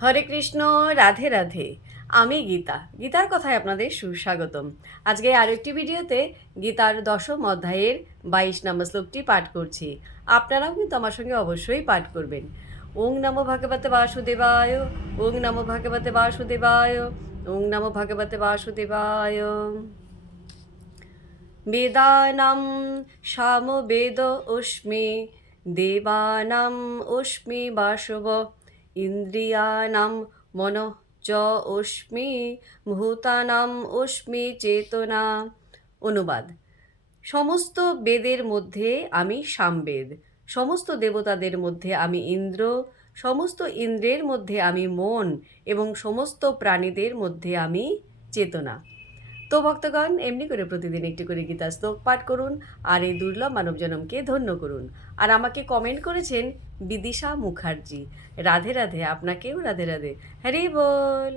হরে কৃষ্ণ, রাধে রাধে। আমি গীতা, গীতার কথায় আপনাদের সুস্বাগতম। আজকে আরেকটি ভিডিওতে গীতার দশম অধ্যায়ের 22 নম্বর শ্লোকটি পাঠ করছি। আপনারাও কিন্তু আমার সঙ্গে অবশ্যই পাঠ করবেন। ওং নমো ভগবতে বাসুদেবায়, ওং নমো ভগবতে বাসুদেবায়, ওং নমো ভগবতে বাসুদেবায়। বেদানাম সামবেদ অস্মি, দেবানাম অস্মি বাসব, ইন্দ্রিয়ানাম মনঃ চ অস্মি, ভূতানাম অস্মি চেতনা। অনুবাদ: সমস্ত বেদের মধ্যে আমি সামবেদ, সমস্ত দেবতাদের মধ্যে আমি ইন্দ্র, সমস্ত ইন্দ্রের মধ্যে আমি মন এবং সমস্ত প্রাণীদের মধ্যে আমি চেতনা। তো ভক্তগণ, এমনি করে প্রতিদিন একটি করে গীতা শ্লোক পাঠ করুন আর এই দুর্লভ মানবজনমকে ধন্য করুন। আর আমাকে কমেন্ট করেছেন বিদিশা মুখার্জি। রাধে রাধে, আপনাকেও রাধে রাধে। হরি বল।